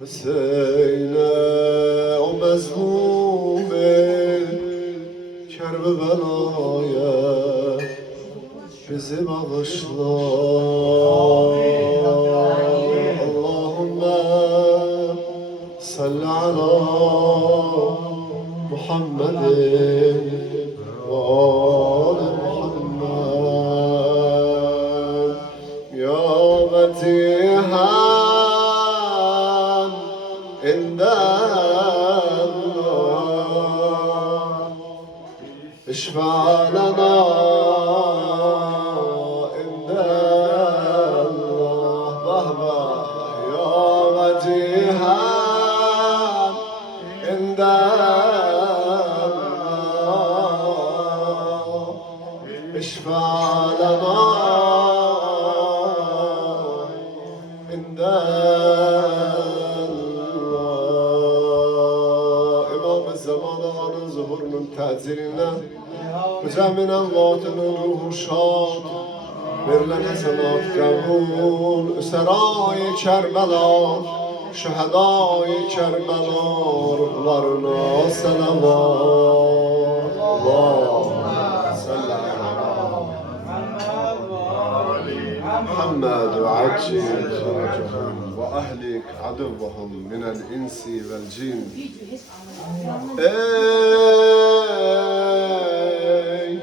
Hüseyin'e o mezlum Kerbela'ya bizi bağışla. Allahümme salli ala Muhammedin ve ali Muhammed. Ya Metihan indallah اشفع لنا عند الله بهبه يا وجيها عند الله اشفع لنا عند الله إمام الزمان آن ظهورunun təcilindən Cəminən vatının ruhu şad Verilen həsənat qəbul Üsəray-i Kərbəla Şəhədai Kərbəla Ruhlarına sələvat Allahümme salli ala Muhammed ve accil faracahum ve ahlik aduvvahum minel insi vel cin Ey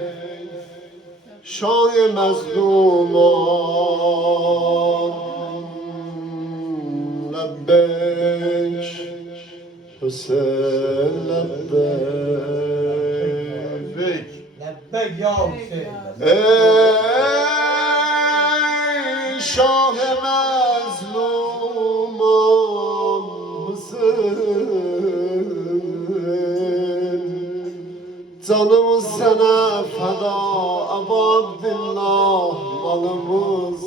şah-ı mezluman lebbeyk Hüseyin lebbeyk Lebbek ya Hüseyin. Ey şah-ı mezluman Hüseyin Canımız sana feda Ebu Abdillah malımız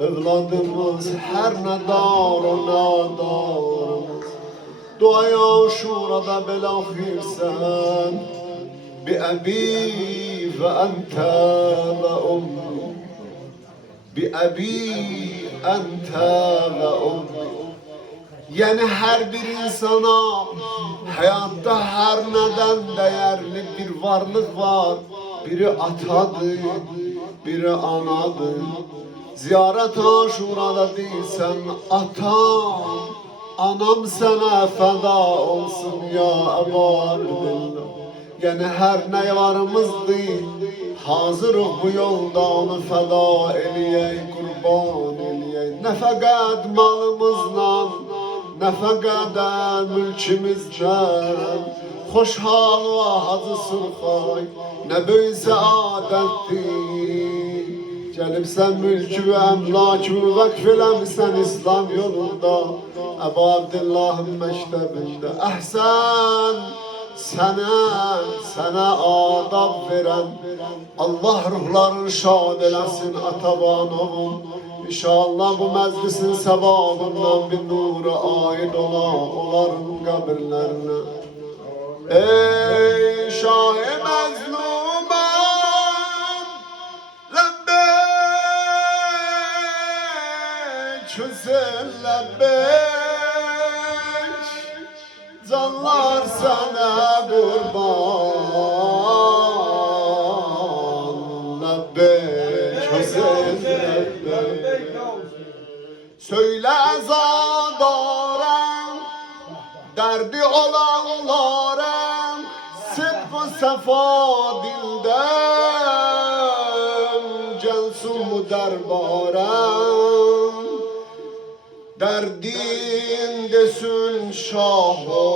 Evladımız her ne dar o nadarımız Duaya şurada belahirsen Bi ebi ve ente ve ummi Bi ebi ente ve ummi Yani her bir insana hayatta her neden değerli bir varlık var. Biri atadır, biri anadır. Ziyaret aşurada değilsen atam, anam sana feda olsun ya Ebardillah. Yani her ne varımız değil, hazırız bu yolda onu feda eleyey, kurban eleyey. Ne fakat malımızla, ne fakat mülkümüzden, xoşhal ve hazı sırxay, ne böyük saadettir. Gelip sen mülkü ve emlakı vakfelemişsen İslam yolunda, Ebu Abdillah'ın mektebinde. Ehsen sana adab veren Allah ruhlarını şad eləsin atabanım. İnşallah bu meclisin sevabından bir nura ait onların kabirlerine. Ey şah-ı mezluman lebbeyk Hüseyin lebbeyk Canlar sana kurban lebbeyk Hüseyin lebbeyk Söyle zadarem derdi olanlara sıdk-ı sefa dilden gelsin bu derbarem derdin desin şahı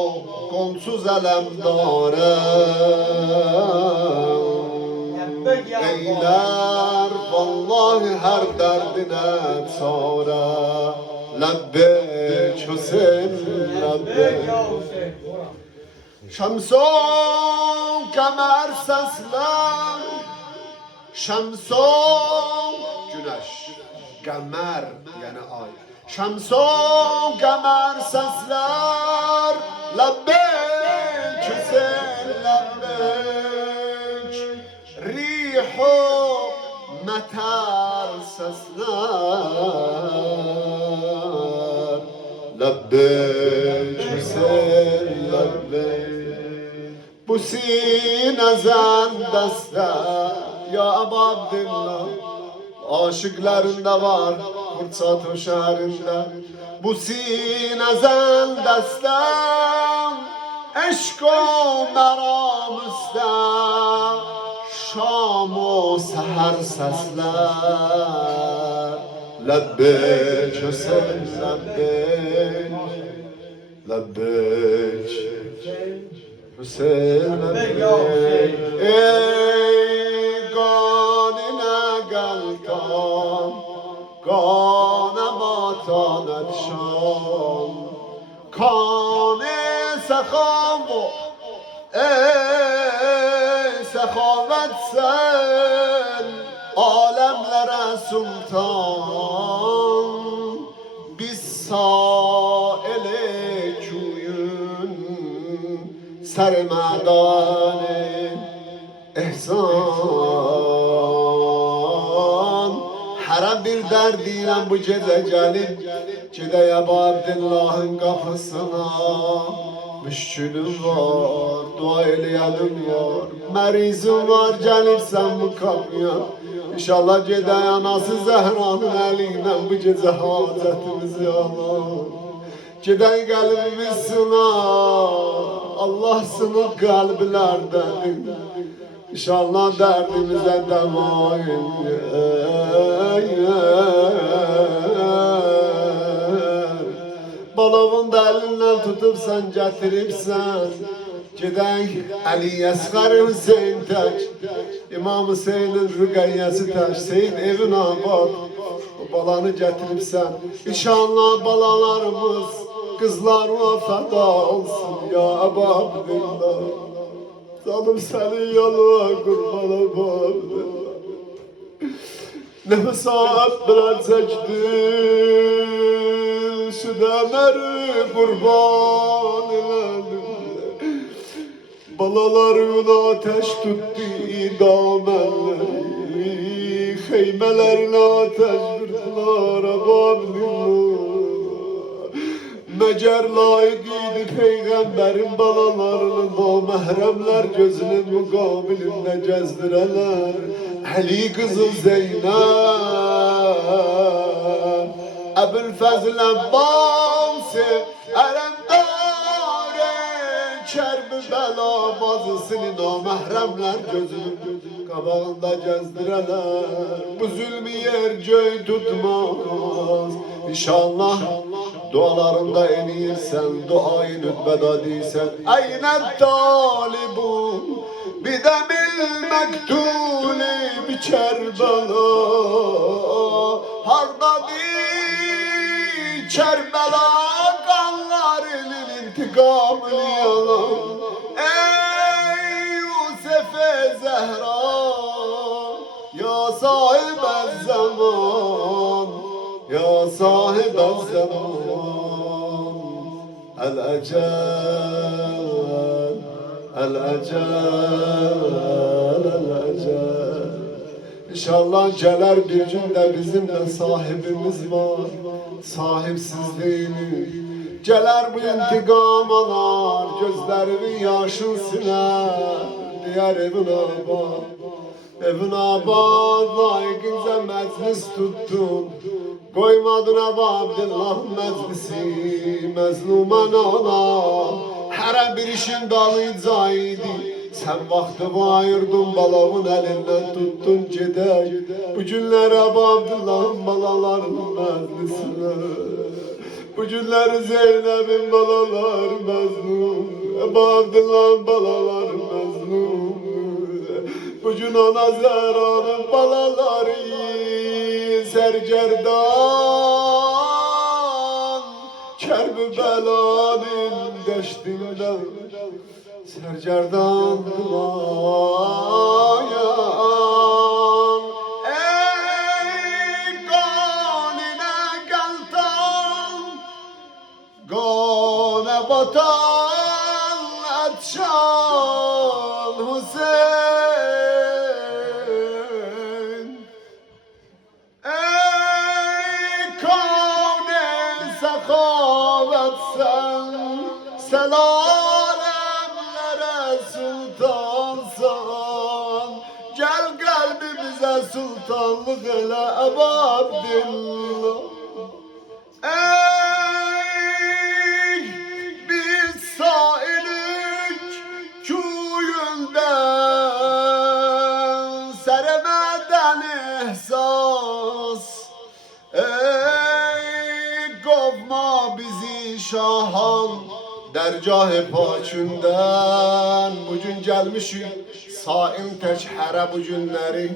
kolsuz elemdarem eyler vallahi her derdine çare lebbeyk Hüseyin lebbeyk Şemson kemer seslen Şemson güneş Kemer yani ay Şemson kemer sesler Lebbeyk Hüseyin lebbeyk Rihu meter sesler لبیک حسین لبیک bu sine zendeste ya Ebu Abdillah aşıklarında var Kurtsat şehrinde bu sine zendeste eşk-o meramiste şam o seher sesler lebbeyk Hüseyin lebbeyk lebbeyk Hüseyin lebbeyk ey ganine geltan gane matanet şam kane sekhavu ey sekhavet sen alemlere sultan biz saile kuyun sermedane ihsan her bir derdiyle bu gece gelip Cide Ebu Abdillah'ın kapısına müşkülüm var, dua eleyelim var merizim var, gelip sen bu kapıya İnşallah Cide anası Zehra'nın eliyle bu gece hacetimizi al Cide kalbimiz sınar Allah sınıf kalplerden İnşallah derdimize deva Balavın da elinden tutup sen getiripsen Gidek Ali Esgar Hüseyin Taç İmam Hüseyin'in rügayyesi Taç Seyin evin abad O balanı getiripsen İnşallah balalarımız kızlarına feda olsun ya Ebu Abdillah Canım senin yoluna kurban Ebu Abdillah Nefes alıp birer çektim Südeleri kurban eledim Balalarına ateş tuttu idameleri Heymelerine ateş vurdular Ebu Abdillah Mecer layıkıydı peygamberin balalarını Namahremler gözünün mukabilinde gezdireler Ali kızı Zeynep Ebu'l-Fezl Abbasi Eremdare Kerb-i bela bazısını Namahremler gözünün kabağında gezdireler Bu zulmü yer göğü tutmaz İnşallah dualarında eniyirsen, duayı nütbeda değilsen Eyne talibun bidemil mektuli bi Kerbela Harda di Kerbela kanlarının intikamını yalan Ey Yusuf-i Zehra ya sahib-i zaman Ya sahib el-zaman El-ecel El-ecel El-ecel İnşallah gelir bir günde bizim de sahibimiz var Sahipsizliğini Gelir bu intikam alar Gözlerimin yaşın siler Diğer evin abad Evin abad layıkınca meclis tuttun Koymadın Ebu Abdillah meclisi mezlumen ana Her bir işin dalıycaydı Sen vakti bu ayırdın balavın elinden tuttun gidek Bu günler Ebu Abdillah'ın balalarının meclisine Bu günler Zeynep'in balalar mezlum Ebu Abdillah'ın balalar mezlum Bu gün ana Zehra'nın balaları sergerdan Kerb-i belanın deştinden sergerdan duayan Ey ganine geltan gane batan etşan Hüseyin Ey kâne sekâve sen, sen alemlere sultansan. Gel kalbimize sultanlık ele Ebu Abdillah. Ey biz sailik kuyundan seremeden ihsas. Ey kovma bizi şahan dergah-ı pakünden. Bugün gelmişik saim teçhere bu günleri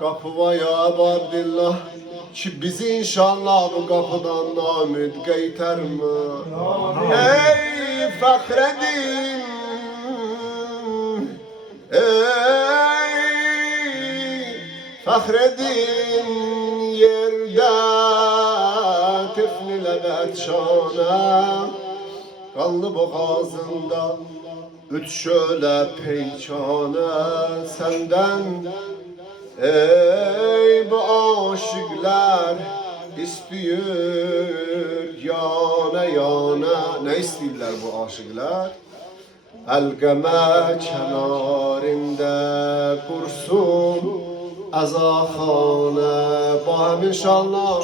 kapıva ya Ebu Abdillah. Ki bizi inşallah bu kapıdan namid geyterme. Ey Fahreddin, ey Fahreddin, yerde tifnile berçane, kanlı boğazında üç şöyle peykane senden. Ey bu aşıklar istiyor yana yana. Ne istiyorlar bu aşıklar? Elgeme kenarında kursun azahane. Baham inşallah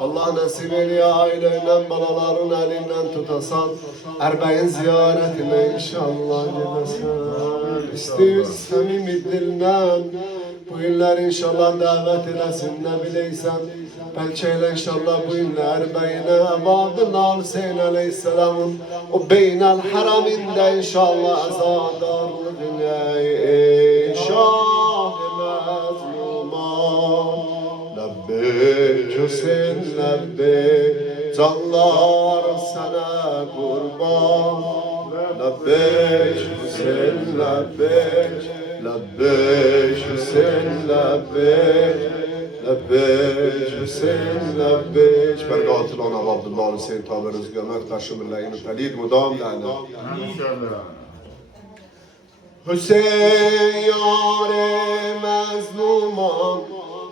Allah nasip eyle aileyle balaların elinden tutasan. Erbeğin ziyaretine inşallah gidesen. İstiyoruz samimi dilden bu günler inşallah davet edesin ne bileysen. Belki inşallah bu günler beyne Abdullah Hüseyin Aleyhisselam'ın o beynel haraminde inşallah azadarlığına inşallah mazluman. Lebbeyk Hüseyin lebbeyk, canlar sana kurban. Lebbeyk Hüseyin lebbeyk, lebbeyk Hüseyin lebbeyk, lebbeyk Hüseyin lebbeyk. Bergatı lan Abdullah Hüseyin tabi rızgâmek taşı milleğini pelid mudam lâne. Hüseyin yâre mezluman,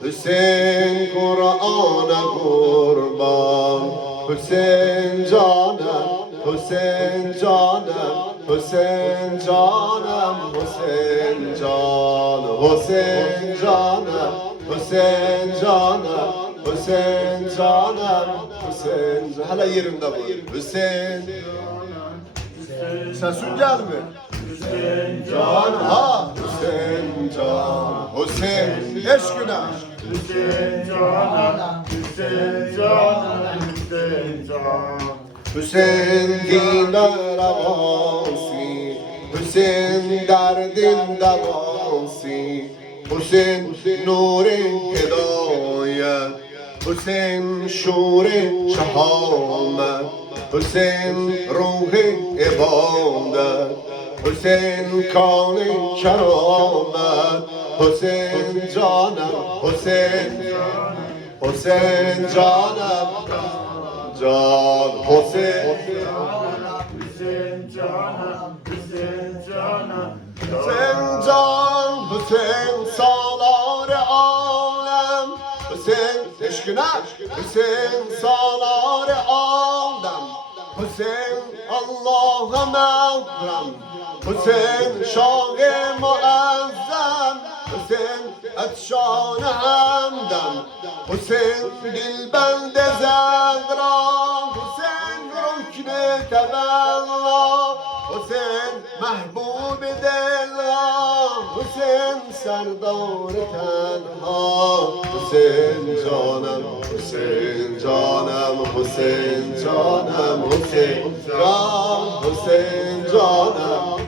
Hüseyin Kur'an'a kurban. Hüseyin canım, Hüseyin canım, Hüseyin canım, Hüseyin canım, Hüseyin canım, Hüseyin canım, Hüseyin canım, Hüseyin canım. Hala yerimde bu. Hüseyin. Sesin gelmiyor. Hüseyin can ha, Hüseyin can, Hüseyin eşkine. Hüseyin canım, Hüseyin canım, Hüseyin canım. Hüseyin dinar avasi, Hüseyin derdin davasi, Hüseyin nurin hidayet, Hüseyin şurin şehamet, Hüseyin ruhi ibadet, Hüseyin kâni keramet, Hüseyin canım, Hüseyin, Hüseyin canım, can, Hüseyin, Hüseyin canım, Hüseyin canım. Hüseyin can, Hüseyin salar alem, Hüseyin eşkine, Hüseyin salar alem, Hüseyin Allah'a mevrem, Hüseyin şah-ı muazzam, Hüseyin etşan hamdem, Hüseyin dilbende zegran, Hüseyin rüknü tevella, Hüseyin mahbub dillah, Hüseyin serdar tenha. Hüseyin canım, Hüseyin canım, Hüseyin canım, Hüseyin can, Hüseyin canım,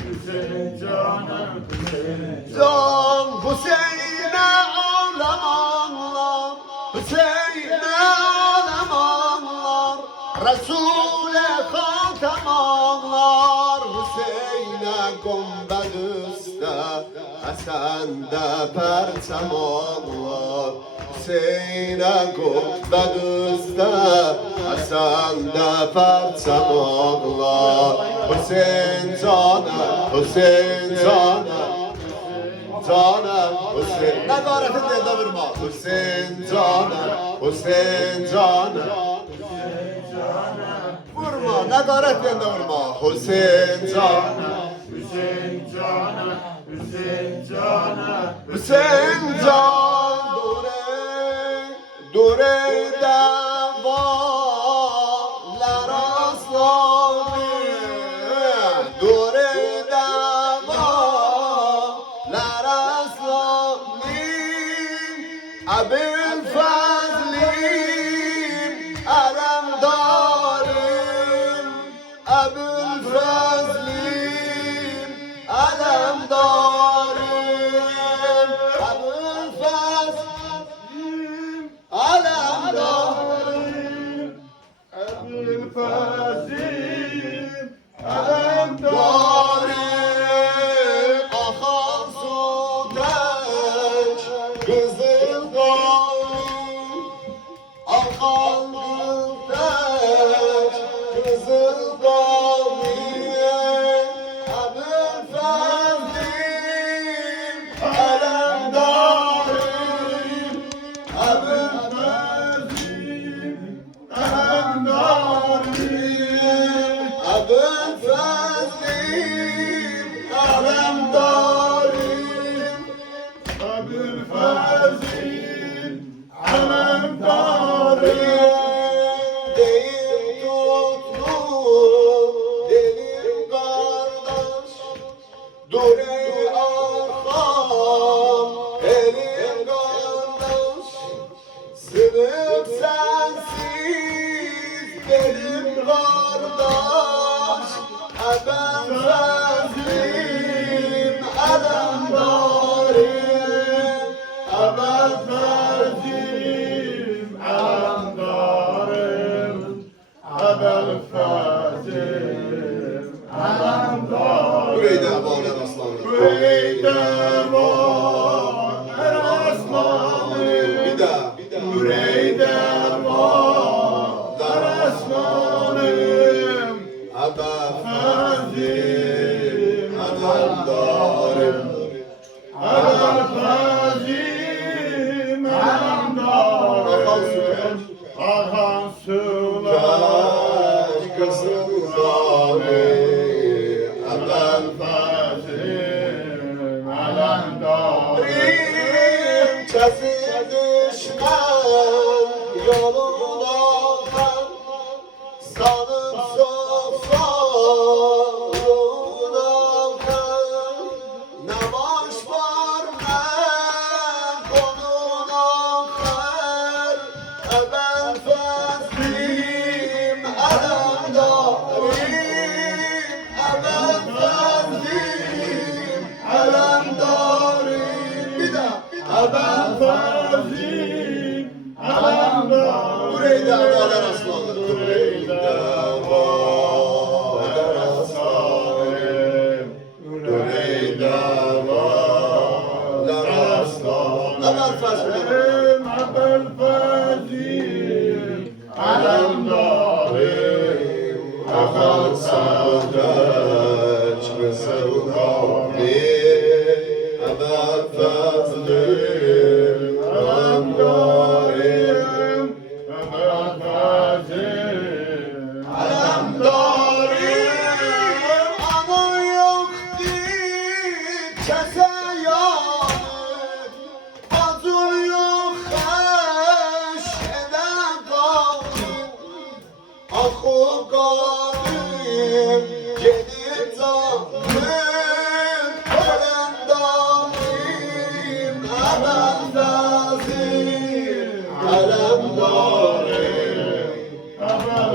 Hüseyin canım, Hüseyin can, Hüseyin'e alem anlar, Hüseyin'e alem anlar, Resul'e hatem anlar, Hüseyin'e gumbed üstte, Hasen'de perçem anlar, Hüseyin'e gumbed üstte, Hasen'de perçem anlar, Hüseyin canım, Hüseyin canım, canım, Hüseyin. Ne gayretin de vurma. Hüseyin canım, Hüseyin canım, Vurma, nakarat yerine vurma. Hüseyin Can'a. Hüseyin Can'a, Hüseyin Can'a, Hüseyin Can dure davalar aslanı. Dure davalar aslanı. Abel Fazlim alemdarım. Abel Fazlim alemdarım. Abel Fazlim alemdarım. Ebu'l-Fazil alemdar. Darım akan sudeş kızıl kan. Akan güldeş kızıl kan. Abel Fazlim alemdarım. Abel Fazil alemdarım. Abel Fazlim alemdarım. Ebu'l-Fazil alemdarım. Değil tutlu delim kardeş. Dure arkam elim kardeş. Sınıf sensiz benim kardeş. Abel Fazlim alemdarım. Abel Fazil alemdarım. Ebu'l-Fazil alemdarım. Burayı da bağlar aslanım. Yüreğde var aslanım. Bir daha. Yüreğde var aslanım. Abel Fazil alemdarım. Ebu'l-Fazil alemdarım. Akan sular Kızıl zâli Abel Fazil alemdarım. Kesin düşman yoluna ben sanıp sofrana ben. Ne baş var ne konuna ben. Abel Fazlim alemdarım. Abel Fazlim alemdarım. Bir daha. Abel Fazil alemdarım. Burayı da bağlar aslanım. Burayı da bağlar aslanım. Burayı da bağlar aslanım. Abel Fazlim. Ebu'l-Fazil alemdarım. Akan sadeç kızıl kavmi. Abel Fazlim alemdarım. Ebu'l-Fazil Alemdarım. Ana yok değil kese yanır. Bacım yok heş eden kalır. Akıl kadim gelir canım. Alemdarım. Abel Fazlim alemdarım.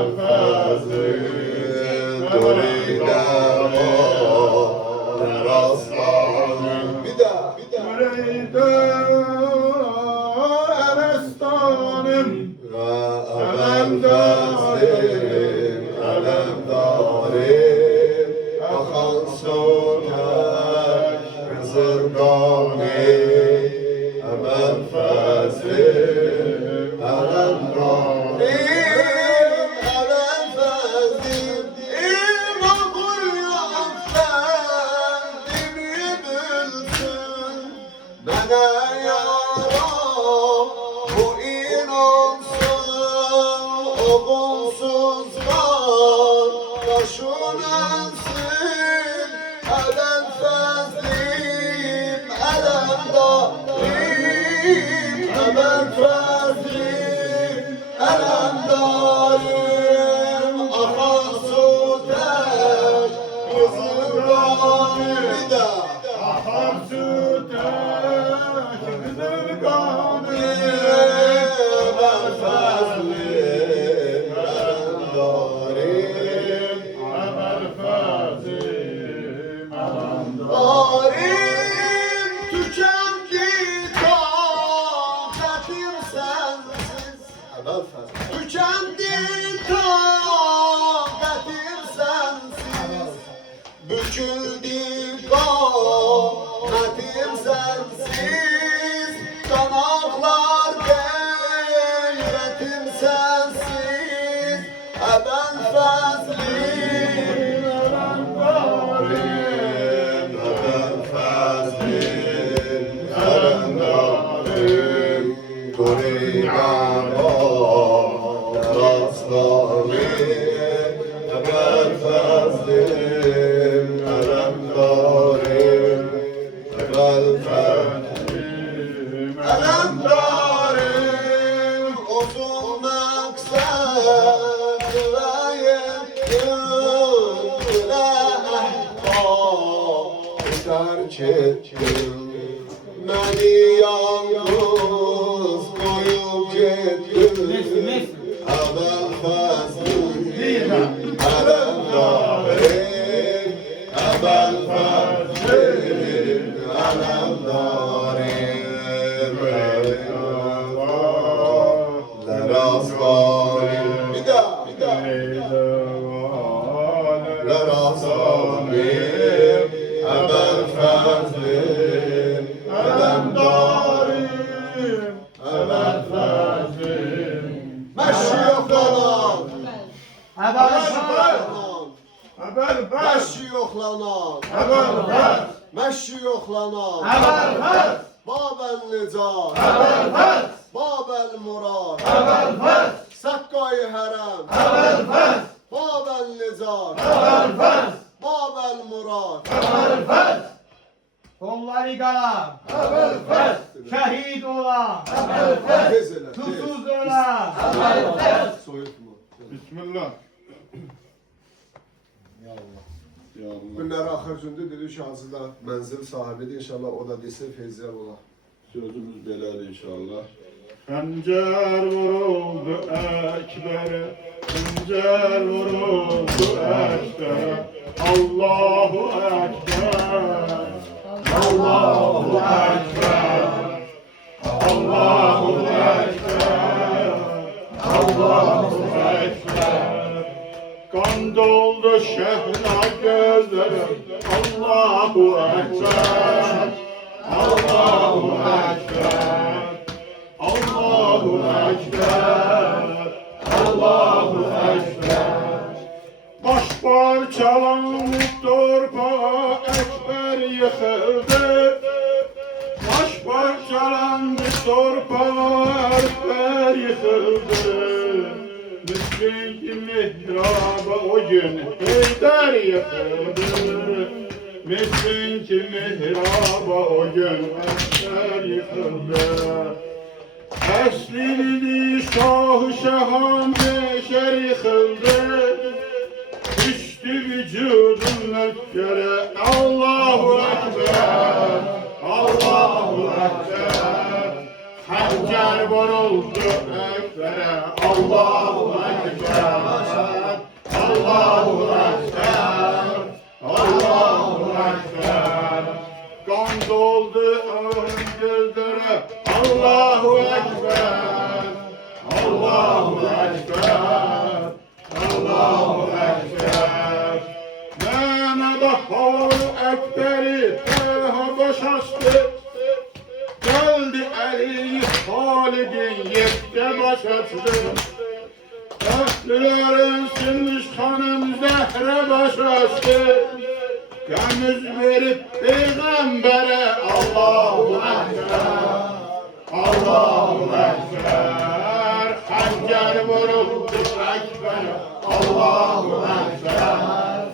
Ebu'l-Fazil Bir daha. Yüreğde Erestanim. Alemdarım, alemdarım. Akan sokak kızıl kavmi. Abel Fazlim alemdarım. Abel Fazlim İmamul Yok'tan dimi bilsin. Bana yaram bu inançsın. Oğulsuz kan yaşunensin, Elen fezlim, elen darim, Elen fezlim, elen darim. Akan su tek, yüzüm kanı bir de. Akan su tek, yüzüm kanı. Elen fezlim, elen darim. Emel fazim, aman Darim tükendi takatim sensiz. Tükendi takatim sensiz. Büküldü kanatim sensiz. Kanatlar devletim sensiz. Ben fazlim. Ben fazlim. Ben darim. Turigano. Rastlarim. Ben fazlim. Ben darim. Ben fazlim. Elem darim, uzun maksat ve yetkin ve ehbab terk ettin. Beni yalnız koyup gittin. Elem fazlim, elem darim, elem fazlim, elem darim. Lerasgarim, bir daha. Lerasgarim, Emel fezlim, elem darim, Emel fezlim. Meşri yok lanan, meşri yok lanan, meşri yok lanan. Babel nicat, Babel murad, Sakkayı herem, Babel nicat, Babel murad. Kolları kalan, şehit olan, Tez ele, tez. susuz olan. Soyutma. Bismillah. Ya Allah. Günler ahir gündür dedi şu hazırda menzil sahibidir inşallah o da desin Feyziyar ola. Sözümüz beler inşallah. Hancer vuruldu ekbere, hancer vuruldu ekbere. Allahu Ekber, Allahu Ekber, Allahu Ekber, Allahu Ekber. Kan doldu şehna gözlerim, Allahu Ekber, Allahu Ekber. Allahu Ekber, Allahu Ekber. Baş parçalanmış torpağa ekber yıkıldı. Baş parçalanmış torpağa ekber yıkıldı. Müslüm mihraba o gün Heydar yıkıldı. Müslüm mihraba o gün ekber yıkıldı. Eslini şah-ı şahan beşer yıkıldı. Düştü vücudun ökkere. Allahu Ekber, Allahu Ekber. Hancer vuruldu ekbere. Allahu Ekber, Allahu Ekber, Allahu Ekber. Kan doldu ön gözlere. Allahu Ekber, Allahu Ekber, Allahu Ekber. Mehmet Bahar Ekber'i teha boşastı. Geldi eli Halid'in yekte baş açtı. Ehlilerin sinmiş hanım zehre baş açtı. Gömüz verip peygambere. Allahu Ekber, Allahu Ekber. Hancer vuruldu Ekber, Allahu Ekber,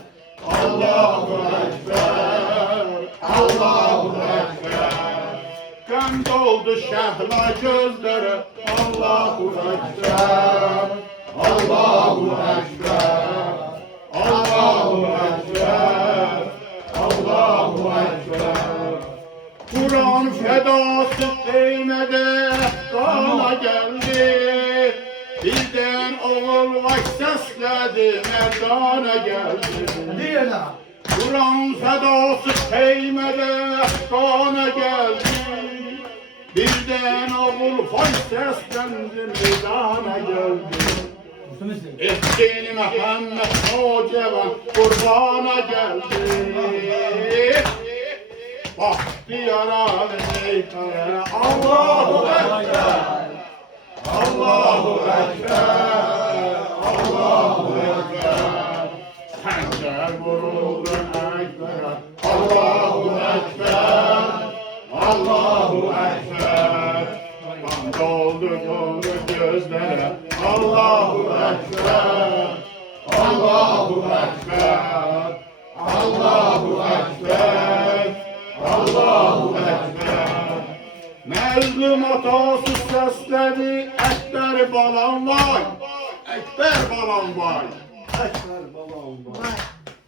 Allahu Ekber, Allahu Ekber. Kan doldu şehla gözleri, Allahu Ekber, Allahu Ekber, Allahu Ekber, Allahu Ekber. Kur'an fedası kıymede kana geldi. Birden oğul vak sesledi, merdana geldi. Diyelim. Kur'an fedası kıymede kana geldi. Birden oğul vak seslendi, merdana geldi. Ehsini Muhammed Hocavan kurbana geldi. Bahtiyar Ali Allahu Ekber, Allahu Ekber, Allahu Ekber. Hançer vuruldu Ekber'e, Allahu Ekber, Allahu Ekber. Kan doldu gözlere, Allahu Ekber, Allahu Ekber, Allahu Ekber, Allahu Ekber. Mezlum atası sesledi, Ekber balam vay, Ekber balam vay, Ekber balam vay.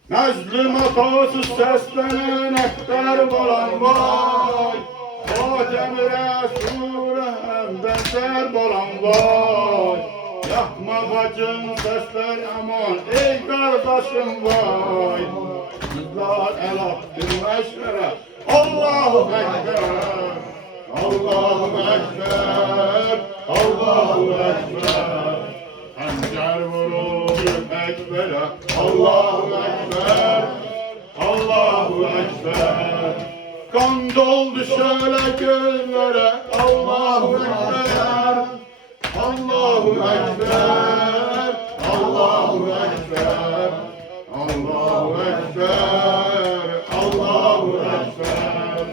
Mezlum atası seslenen, Ekber balam vay, Hatem Resul'e benzer balam vay. Yakma bacım sesler aman, ey kardeşim vay. Yıllar el attım eşlere, Allahu Ekber, Allahu Ekber, Allahu Ekber. Hançer vuruldu Ekber'e, Allahu Ekber, Allahu Ekber. Kan doldu şöyle gözlere, Allahu Ekber, Allahu Ekber, Allahu Ekber, Allahu Ekber, Allahu Ekber,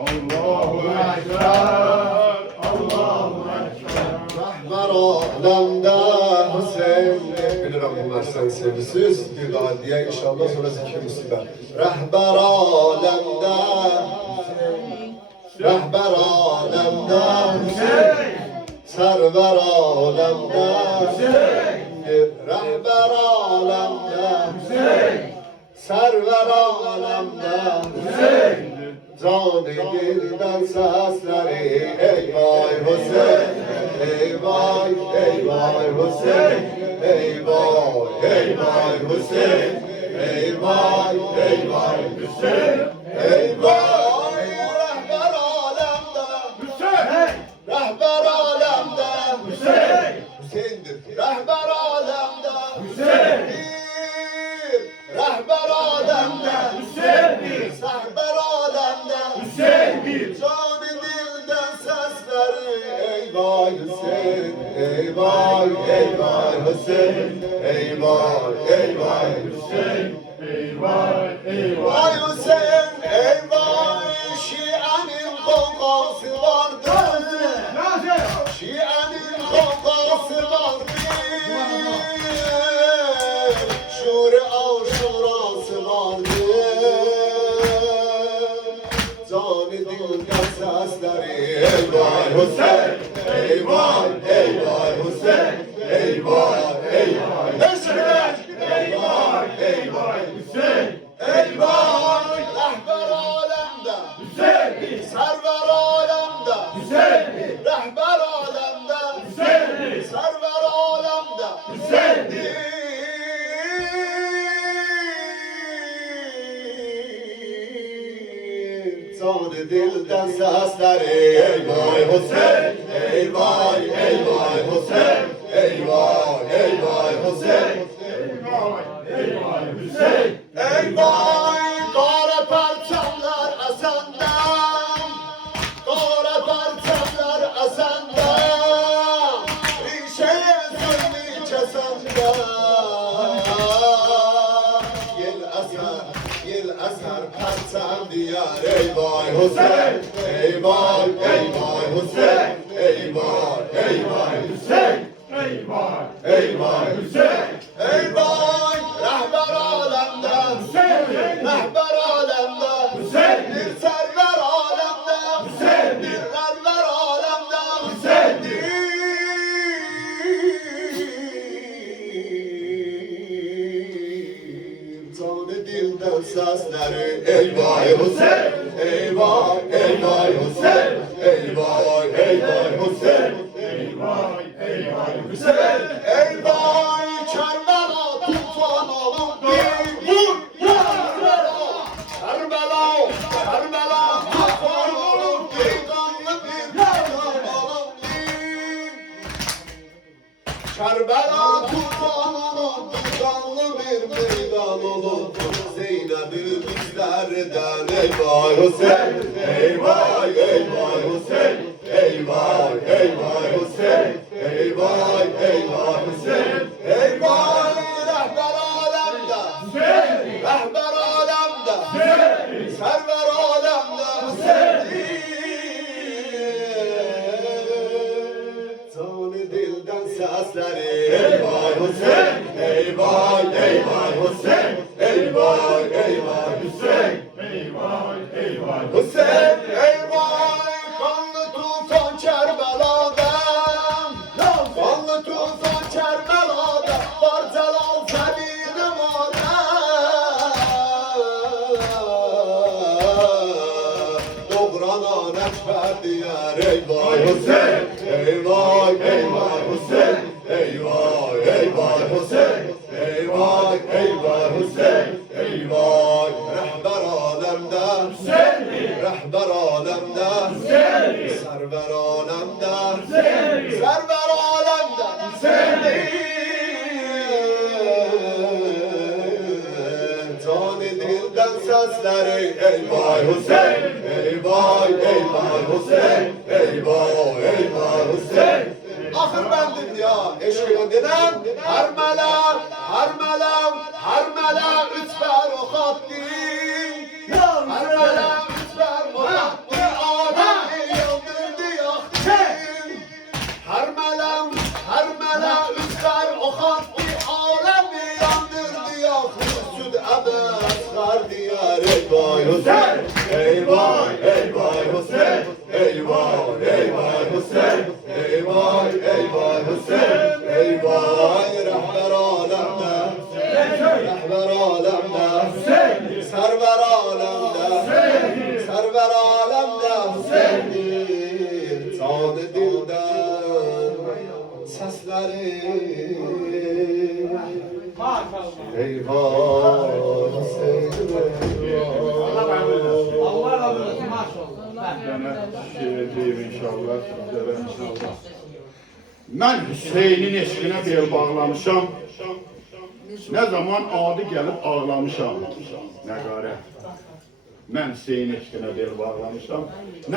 Allahu Ekber, Allahu Ekber. Rahber alemde Hüseyin. Bilirim bunlar sen sevgisiz. Bir daha diye inşallah sonra zikir musibet. Rahber alemde Rahber alemde Server alemde Rahber alemde Server alemde Can-ı dilden sesleri ey vay Hüseyin, ey vay, ey vay Hüseyin, ey vay, ey vay Hüseyin, ey vay, ey vay Hüseyin, ey vay. Rehber alemde Hüseyin, rehber alemde Hüseyin, Hüseyin'dir. Rehber alemde Hüseyin, rehber alemde Hüseyin, sehber alemde Hüseyin, can-ı dilden sesleri ey vay Hüseyin, ey vay, ey vay Hüseyin, ey vay, ey vay Hüseyin, Ey vay, ey vay. vay Hüseyin, ey vay. Şia'nın kavgası vardı, Şia'nın kavgası vardı, Şuri aşurası vardı. Can-ı dilden sesleri ey vay Hüseyin, ey vay, ey vay Hüseyin, ey vay, ey vay Hüseyin, ey vay, ey vay Hüseyin, ey vay. Rehber alemde Hüseyin, server alemde Hüseyin, rehber alemde Hüseyin, server alemde Hüseyin. Can-ı dilden sesleri ey vay Hüseyin, ey vay, ey vay Hüseyin, ey vay, ey vay Hüseyin, Ey vay Hüseyin. ey vay. Kara parçalar asandam, kara parçalar asandam, rişeye zulmü kesandam. Yel eser parçam diyar ey vay Hüseyin, ey vay, ey vay Hüseyin, ey vay, ey vay Hüseyin, Ey vay. ey ey vay Hüseyin. Ey vay rehber alemden Hüseyin. Rehber alemden Hüseyin. Bir server alemden Hüseyin. Bir server alemden Hüseyin. Canı dilden sesleri ey vay Hüseyin. Ey vay ey vay Hüseyin. Ey vay ey vay Hüseyin. Eyvah, eyvah, Hüseyin. Ey vay Kerbela tufan olup bir vur. Kerbela, Kerbela tufan olup bir kanlı bir kan olup bir. Kerbela tufan olup bir kanlı bir meydan olup Zeynep'i bizlerden ey vay Hüseyin. Ey vay ey vay Hüseyin. Ey vay ey vay Hüseyin. Ey vay ey vay Hüseyin. Ey vay rehber alemde Hüseyin. Rehber alemde Hüseyin. Server alemde Hüseyin. Canı dilden sesleri ey vay Hüseyin. Ey vay ey vay Hüseyin. Ey vay ey vay Hüseyin. eyvah, eyvah. Hüseyin ey vay kanlı tufan Kerbela'dan. Kanlı tufan Kerbela'da var celal sebirim doğranan ekber diyer ey vay Hüseyin. Ey vay ey vay Hüseyin. Ey vay ey vay Hüseyin. Ey vay ey vay Hüseyin. Ey vay rehber alemde Hüseyin. Rehber alemde Hüseyin. Server alemde Hüseyin. Server alemde Hüseyin. Canı dilden sesleri ey vay Hüseyin. Ey vay ey vay Hüseyin. Ey vay ey vay Hüseyin. Ahır bendim ya eşkıya dinem Hermela, Hermela, Hermela üsfer o hatti. Hermela üsfer o hatti. Adem'i yıldırdı yaktı. Hermela, Hermela üsfer o hatti. Alemi yandırdı yaktı. Süd ebesgar diyar ey vay Hüseyin. Ey vay ey vay Hüseyin. Ey vay ey vay Hüseyin. Ey vay ey vay Hüseyin. Ey vay rehber alemde Rehber alemde Server alemde Server alemde Hüseyin. Canı dilden sesleri Maşallah. eyvah Hüseyin. Allah razı olsun maşallah. Sana şey diyeyim inşallah, sizlere inşallah. Ben Hüseyin'in eşkine bel bağlamışam. Ne zaman adı gelip ağlamışam. Ne gare. Ben Hüseyin eşkine bel bağlamışam. Ne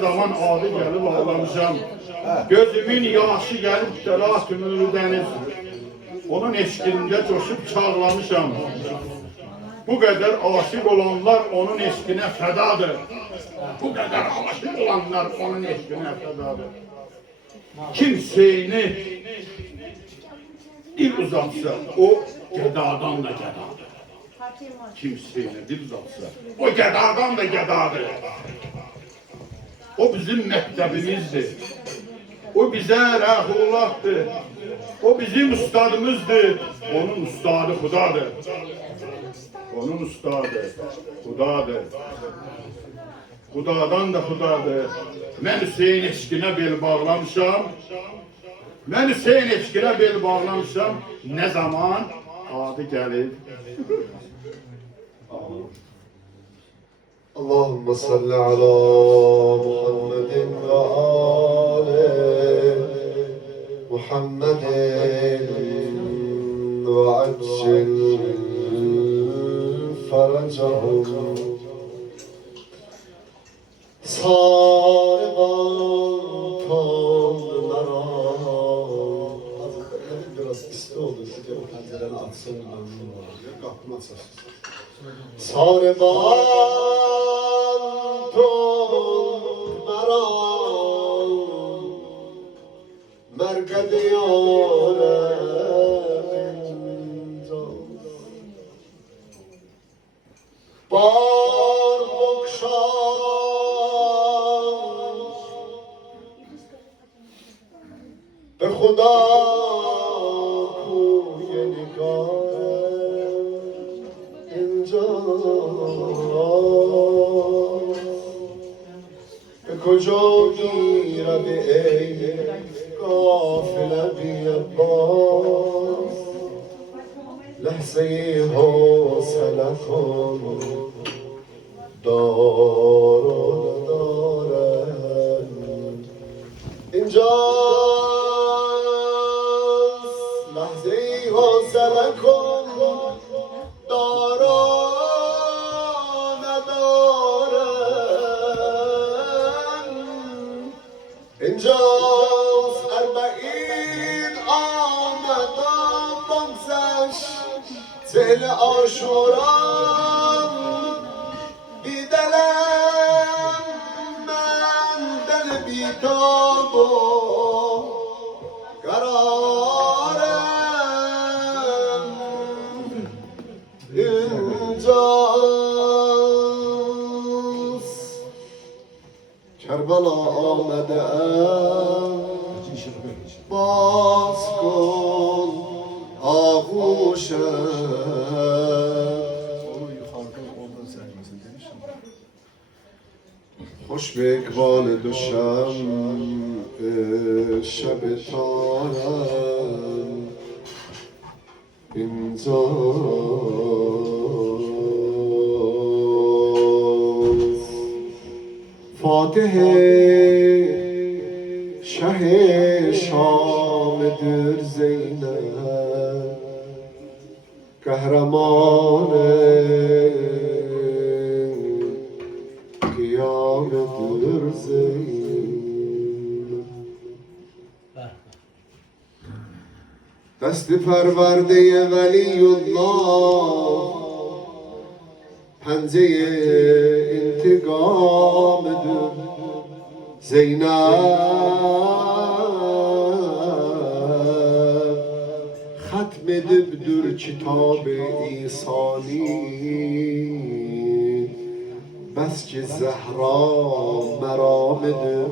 zaman adı gelip ağlamışam. Gözümün yaşı gelip telatümünü deniz. Onun eşkinde coşup çağlamışam. Bu kadar aşık olanlar onun eşkine fedadır. Bu kadar aşık olanlar onun eşkine fedadır. Kimseyini dil uzatsa o gedadan da gedadır. Kimseyini dil uzatsa o gedadan da gedadır. O bizim mektebimizdir. O bize Rahullah'tır. O bizim ustadımızdır. Onun ustadı Hudadır. Onun ustadı Hudadır. Hudadan da Hudadır. Ben Hüseyin eşkine bel bağlamışam. Ben Hüseyin eşkine bel bağlamışam. Ne zaman adı gelir? Allahümme salli ala Muhammedin ve ali Muhammedin ve accil faracahum sarıdan kollara. Hazretlerinin biraz isti olur. Size o pencereni açsın. Kapını açarsın. Sarıdan kollara merkedi yâre کجا گیرد ای قافله بی عباس لحظه حوصله کن دار و ندارد اینجاست لحظه حوصله کن دار و ندارد اینجاست اربعین آمدم بمزش سهل آشورم بیدلم من دل بیتاب و قرارم اینجاست کربلا آمده ام باز کن آغوشم خوش به اقبال دوشم شب تارم اینجاست فاتح شه شام در زینب قهرمان قیام در زینب دست پرورده ولی الله پنجه انتقام در زینب ختم دبدر کتاب ایسانی بس که زهرا مرامد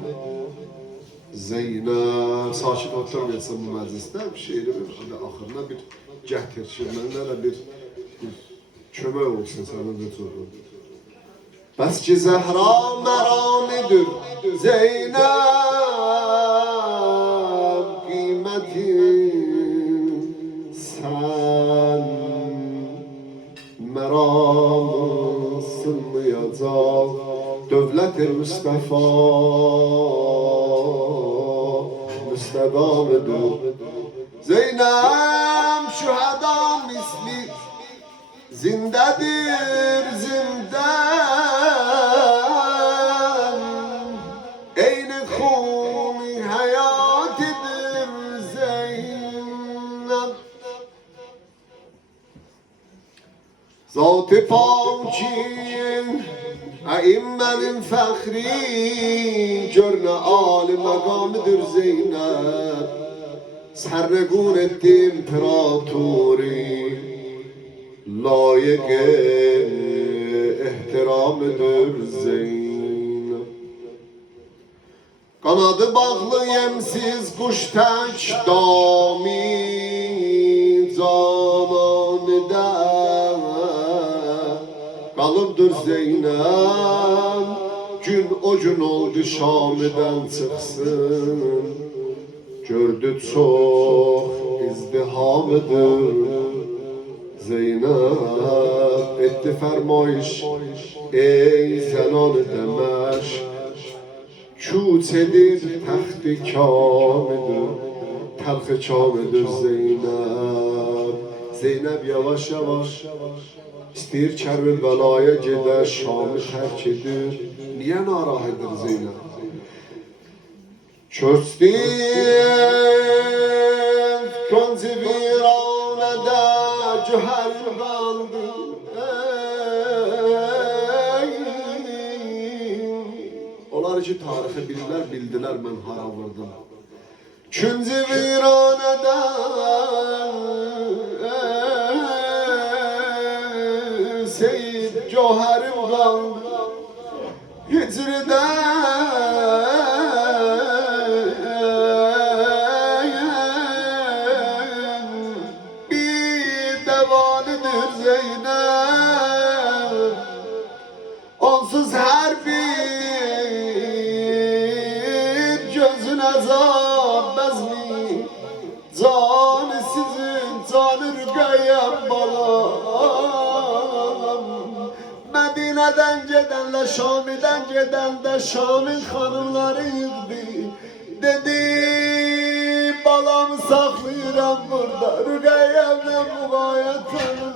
زینب ساکit oturmayasın bu mecliste bir şeyle böyle ahırına bir cehter çirmenlerle bir çömel olsun sana bir soru. Bes ki Zehra meramidir Zeynep kıymetin sen meramı sınmayacak devlet-i Mustafa müstedamıdır Zeynep şüheda misli zindedir zinde eyni khuni hayatidir Zeynep Zat-ı Pakin Eimmenin fəxri Görnə âli məqamıdır Zeynep Sərnəqun etdi imperaturi Layık ehtiramıdır Zeynep Kanadı bağlı yemsiz kuş tək dami Cananıda Kalıbdır Zeynep Gün o gün oldu Şam'dan çıksın Gördü çok izdihamıdır Zeynep etti fermayış Ey zenan-ı demeş Çuç edir təxt-i kamıdır Telx-i kamıdır Zeynep Zeynep yavaş yavaş İstəyir Kərbəlay'a gedər, Şam'ı tərk edir. Niyə narahidir Zeynep? Köstüb konci viranədə cühər qaldı. Onlar ki tarixi bildilər mən hara vurdım. Künci viranədə Seyid Cöherim kaldı Hicriden bir devalıdır Zeynep Onsuz her bir balam. Medine'den gedenler, Şam'den gedenler, Şam'ın hanımları yığdı. Dedi balamı saklayıram burada, Rüqeyyəmlə müğayətini.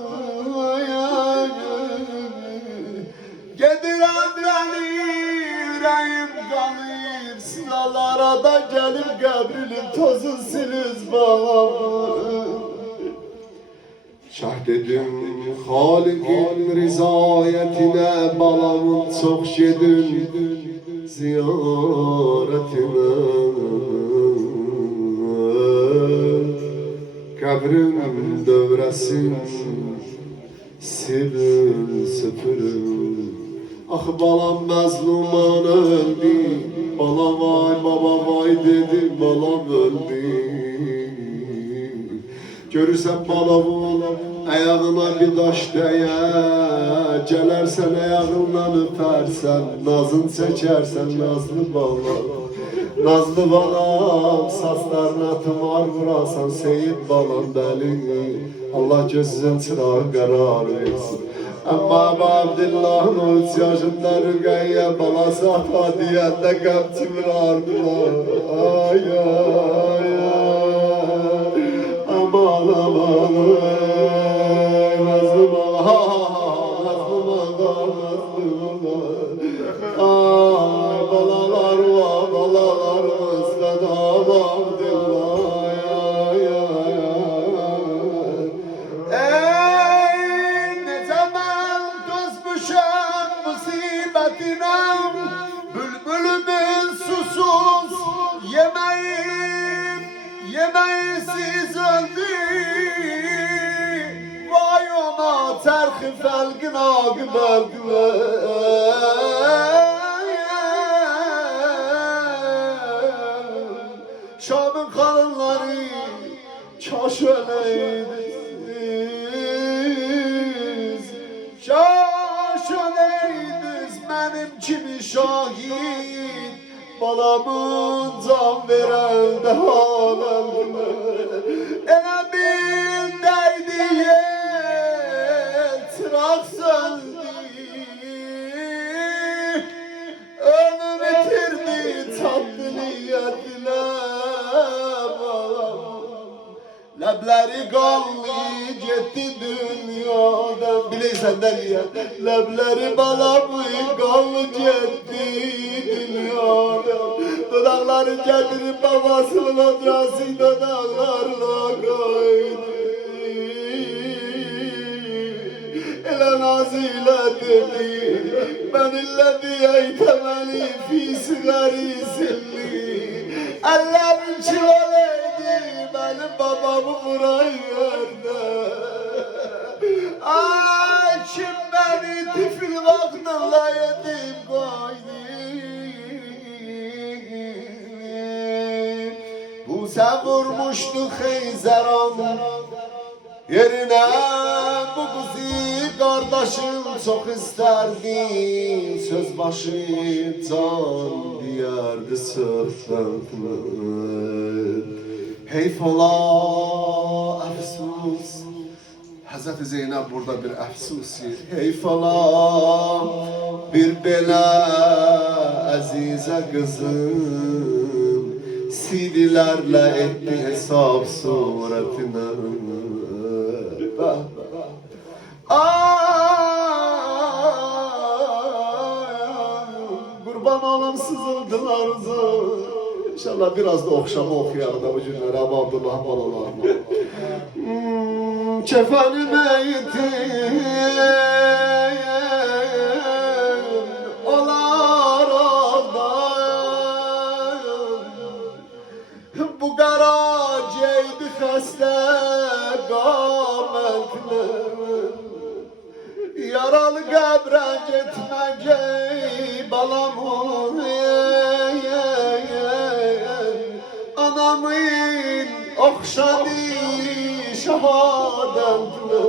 Gedirəm beni, yüreğim kanıyır, sıralara da gelip qəbrinin tozu siliz balam. Şah dedim Halik'in rızayetine, balamın çok gedin ziyaretine. Qəbrim dövresin silin süpürün. Ah balam məzluman öldü, balam vay baba vay dedi, balam öldü. Görürsən balamın ayağına bir daş dəyə, gələrsən ayağından öpərsən, nazın çəkərsən nazlı balam. Nazlı balam, saçlarına tımar vurasan, Seyid balam bəli, Allah gözünün çırağı qərar versin. Amma Abdillah'ın 13 yaşında Rüqeyyə balası ata deyəndə qəmçi vurardılar. Ay ay ay, aman aman ay, məzlum ağa, məzlum ağa, məzlum ağa. Ay balalar var, balalarımız fəda Abdillah. Ay ay ay. Musibetinem, bülbülümün susuz, yemeğisiz öldü. Vay ona terhi felgin akıbetine. Şam'ın karınları kaş öyleydiniz. Kaş öyleydiniz benim kimi şahit, balamın can veren de halemine. Elə bildəydi yer, çırak söndü, önü bitirdi tatlı niyetine balam. Ləbləri qallı getdi dünyadan, bilirsən də niyə? Ləbləri balamı qallı getdi dünyadan. Dodaqları gətirib babasının odrası dodaqlarına qoydu. Elə naz ilə dedi, mən illədi eytəməli fi siğəri silli. Əllərim çivaleydi, benim babamı vuran yerde. Ay kim beni tifil vaxtında yedim koydu. Bu sen vurmuştu Xeyzəran yerine, bu kızı kardeşim çok isterdi. Söz başı can diyerdi sırtlarına. Heyf ola əfsus, Hazreti Zeynep burada bir əfsusi. Heyf ola bir belə əzizə qızım, sidilərlə etdi hesab surətinə. Qurban olam sızıldılar uzun. İnşallah biraz da okşama okuyalım da bu günleri Abdullah balalarına. Kefenime yitin olar ağdayım. Bu qara ceydi xəstə qamətlərim. Yaralı qəbrə getmək balamın. Anamın okşadı şehadetine.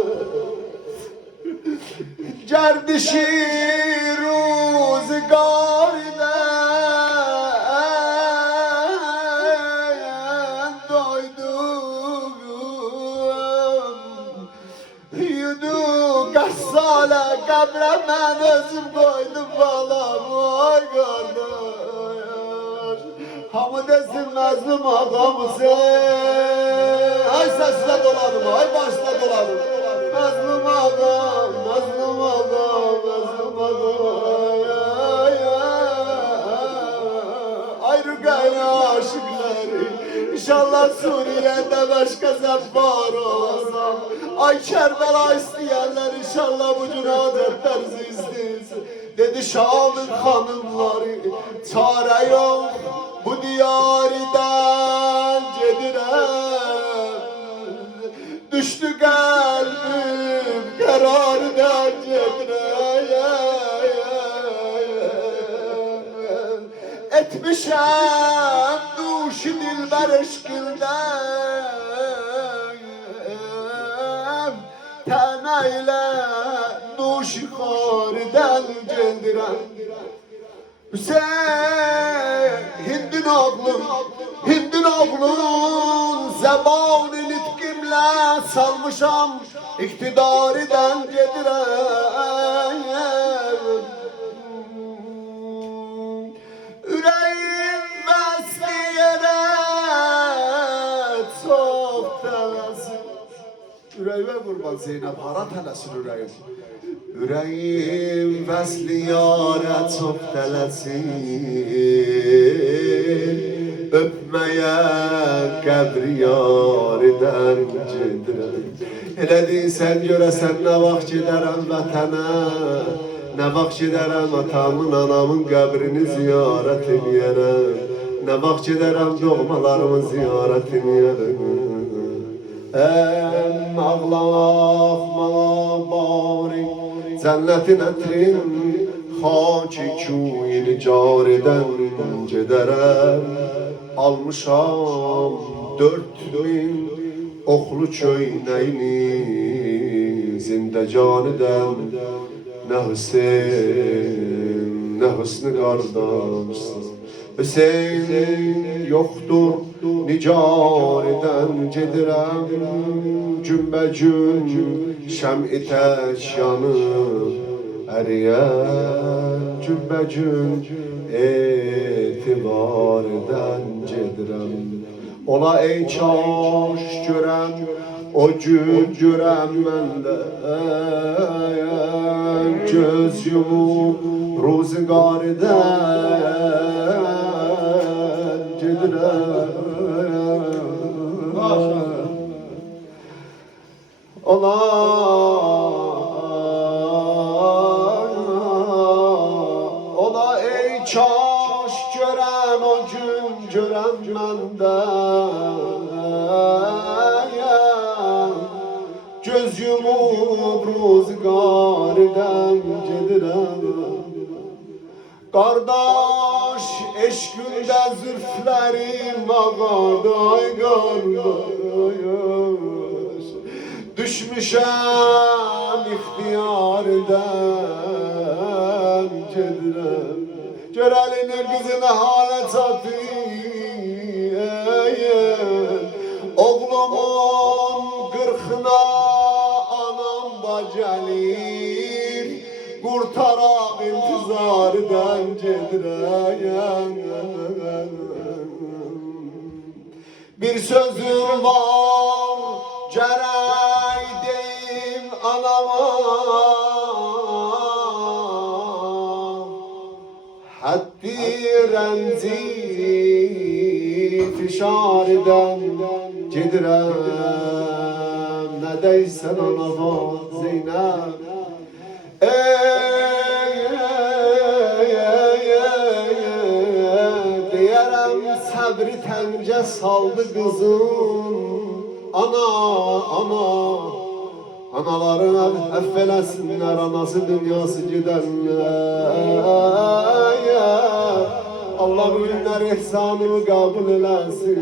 Gerdişi rüzgarden doydum. 5 sale kabre ben özüm koydum balam ay kardeş. Hamı desin Nazlım ağamızı. Ay saçla doladım, ay başla doladım. Nazlım ağam, Nazlım ağam, Nazlım ağam. Ay Rügayna aşıkları. İnşallah Suriye'de başka zebbar olsam. Ay Kerbela isteyenler inşallah bu cünadetler izlesin. Dedi Şam'ın hanımları çare yok bu diyariden cedirem. Düştü kalbim karardan cedirem. Etmişem duşu dilber eşkilden. Teneyle duşu hariden cedirem. Hüseyin Hindin oğlum zeban-ı litkimle salmışam iktidariden cedirem. Yüreğim vesli yere çok tələsin. Yüreğime kurban Zeynep hara tələsin yüreğim. Yüreğim vesli yara çok tələsin. Öpmeye kabri yariden cedirem. Elə deysən görəsən nə vaxt gedərəm vətənə. Nə vaxt gedərəm atamın, anamın qəbrini ziyarət edərəm. Nə vaxt gedərəm doğmalarımı ziyarət edərəm. Ağlama bari cənnətin ətrin xaki kuyini caridən gedərəm. Almışam 4000 oxlu köynəyini zindəcanıdən. Nə Hüseyin, nə hüsnü qardaşsın. Hüseyin yoxdur, nicariden gedirəm. Cümbəcün şəm-i tək yanıb əriyən. Cümbəcün etibardən gedirəm. Ola ey kaş görəm, o gün görəm məndə. Göz yumub ruzigardən gedirəm. Ola ey kaş görəm, o gün görəm məndə. Göz yumub ruzigardən gedirəm. Qardaş eşqündə zülflərim ağaday qardaş. Düşmüşəm ixtiyardən gedirəm. Gör əlinin qızını halə çatıyım. Oğlumun 40'ına anam da gəlir. Qurtaraq intizardan gedirəm. Bir sözüm var gərək deyim anama. Həddi rənci fişardan gedirəm. Nə deysən anama Zeynep. Deyərəm səbri təncə saldı qızım. Ana, ana, anaların əff eləsinlər, anası dünyası gedənlər. Allah bu günlər ihsanımı qəbul eləsin.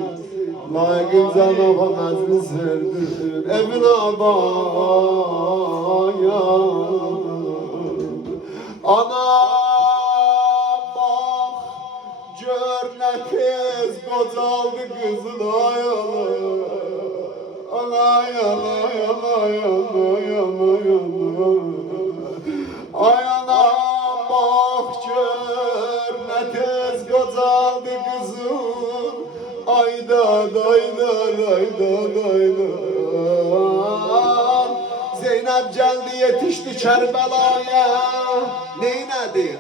Layiqim canava məclis verdir, evin abaya. Ana bak, gör nə tez qocaldı qızın ayalı. Ana yana yana yana yana yana. Ay anam bak gör ne tez kocaldı kızım. Ayda dayda dayda dayda. Zeynep geldi yetişti Kerbela'ya. Neynedi?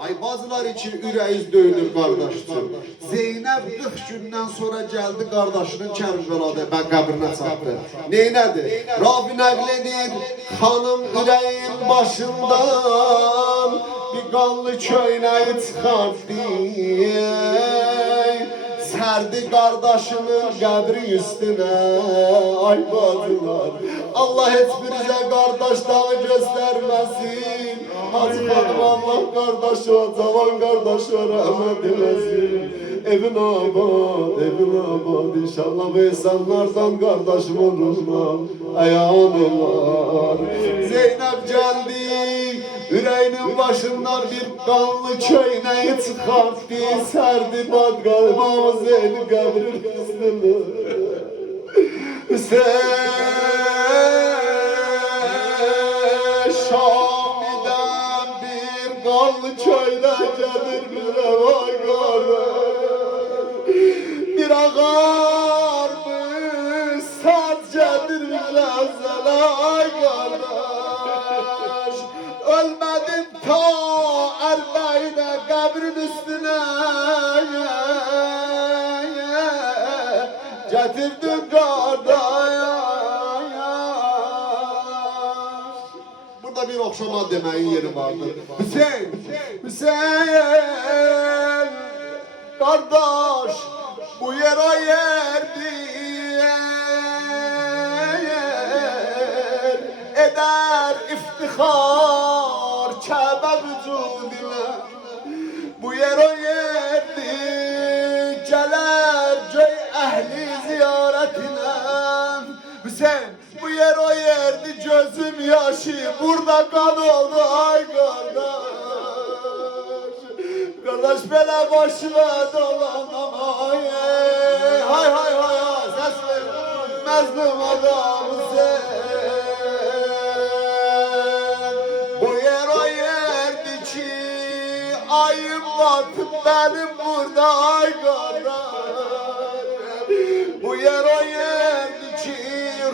Ay bacılar için üreyiz döyünür kardeşim. Zeynep 40 gündən sonra geldi kardeşinin Kerbela'da ben qəbrinə çatdı. Neynedi? Rabi nəql edir, hanım üreyin başından bir qanlı köynəyi çıxartdı. Serdi kardeşimin qəbri üstüne. Ay bacılar, Allah hiçbirine kardeş dağı göstermesin. Hacı hanım Allah kardeşi o zaman kardeşi rahmet eylesin. Evin abad inşallah bu insanlardan kardeşimin ruhuna ayağın olar. Zeynep geldi, yüreğinin başından bir kanlı köyneyi çıkarttı, serdi badgalma Zeynep kabrin üstüne. Şami'den bir kanlı köyne gelir bize vay kardeş. Bir ağarmış saat gelir bize zelay kardeş. Ölmedim ta Erbeğine kabrin üstüne. Getirdim kardeş. Burada bir okşama demeyin yeri vardır. Hüseyin, kardeş, bu yer o yerdir. Eder iftihar Kabe vücudine. Bu yer o yerdir. Gelir göy ehli ziyaretine. Hüseyin, bu yer o yerdi gözüm yaşı burada kan oldu ay kardeş. Kardeş bela başıma dolanam ay hay hay hay ses ver mezlum adamı sen. Bu yer o yerdi ki ayım batıp benim burada ay kardeş. Bu yer o yerdi ki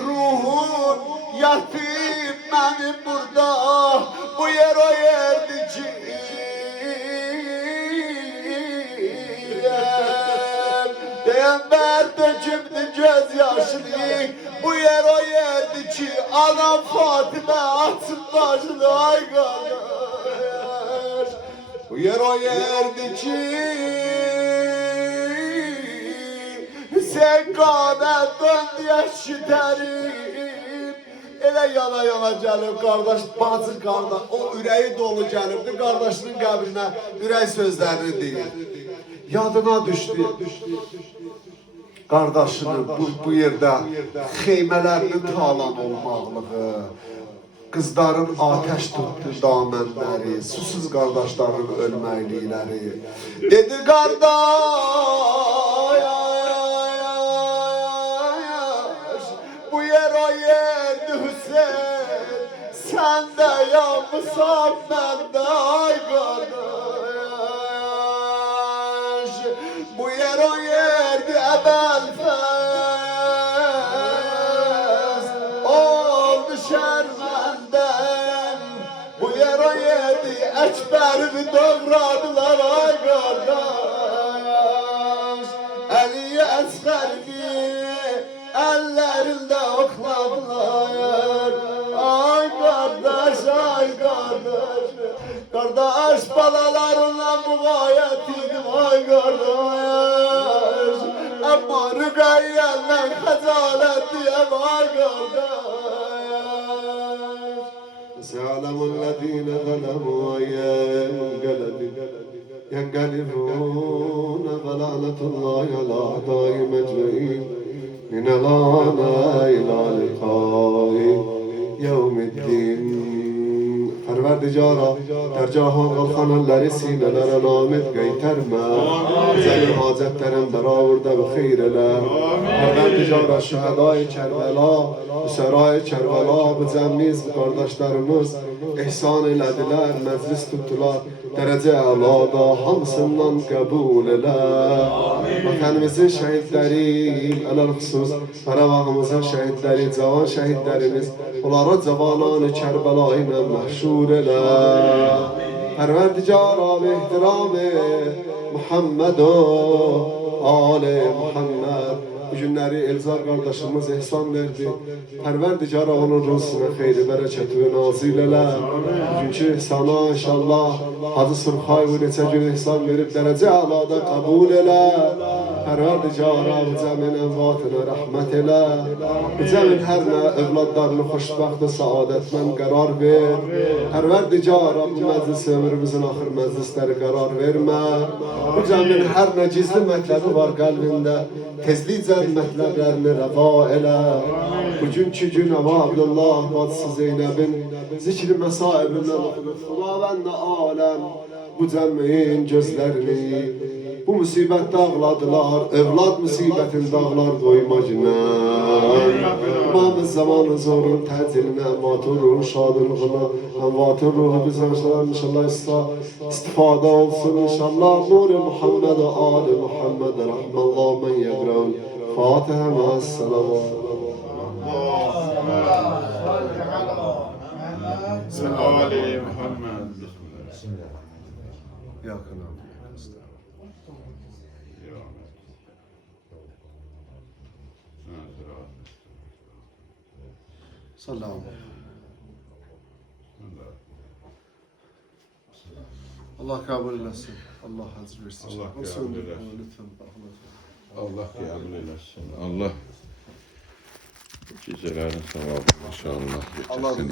ruhun yatim benim burada. Bu yer o yerdi ki Peygamber dökümdü gözyaşını. Bu yer o yerdi ki anam Fatime atsın başını ay kardeş. Bu yer o yerdi ki Hüseyin Kâbe döndü yaşıterim. Ele yana yana gelip kardeş, bacı kardeş, o üreği dolu gelipdi kardeşinin qəbrinə ürək sözlerini deyir. Yadına düştü. Kardeşinin bu yerde xeymələrinin talan olmaqlığı, kızların ateş tuttu damenleri, susuz kardeşlerin ölməklikləri. Dedi kardeş, bu yer o yerdi Hüseyin, sen de yanmışsan ben de ay kardeş. Bu yer o yerdi Ebelfez, oldu şermenden. Bu yer o yerdi Ekber'i doğradılar ay kardeş. Ali'yi Esfer'i ellerinde okladılar. Ay kardeş, ay kardeş. Kardeş balalarınla mugayetim ay kardeş. Ama rügayenle hazalet diyem ay kardeş. سيعلم الذين ظلموا ينقلبون ضلالة الله على أعدائهم أجمعين من الآن إلى لقاء يوم الدين. Perverdigara در جهان الخانları sinelere namit geyterme. Senin hacetlerin beraber de bixeyr ele. Perverdigar şühedai Kerbela, Üserai Kerbela, bu cemmiz, bu kardeşlerimiz ihsan elediler, meclis tuttular. Derece alada hamsından kabul ele. Vatanımızın şehitleri, alel husus, Qarabağımızın şehitleri, cavan şehitlerimiz, onlara cavananı Kerbela ile mahşur ele. Perverdigar ve ihtiramı Muhammed Ali Muhammed. Bu günleri Elzar kardeşimiz ihsan verdi. Perverdigar'a onun ruhsuna xeyri, bereketi ve nazil ele. Çünkü sana inşallah Hacı Surxay bu neçə gün ihsan verip derece alada kabul ele. Perverdigar'a bu cəmin envatına rahmet ele. Bu cəmin her ne evladlarını xoşbəxt ve saadetmen karar ver. Perverdigar'a bu meclis ömrümüzün ahir meclisleri karar verme. Bu cəmin her ne gizli mətləbi var kalbinde tezlicə mətləblərini rəva elə. Bugünkü gün Əva Abdullah bacısı Zeynəbin zikri məsaibindən oxudur. Xudavənd aləm bu cəmin gözlərini bu musibət dağladılar, evlad musibətin dağlar doyma günən. İmamız zamanın zorun təcilinə, əmvatın ruhu şadılığına, əmvatın ruhu bizəşlər inşallah istifade olsun inşallah. Nur-i Muhammed ve Ali Muhammed rahmallah men yeqran. Fatiha ma'as salavat. Ali Muhammed. Yakın abi. Sallallahu. Allah kabul etsin. Allah hazır versin. Allah Olsun. kabul etsin. Lütfen. Allah kabul eylesin. Allah gecelerin sevabı inşallah. Allah getirsin.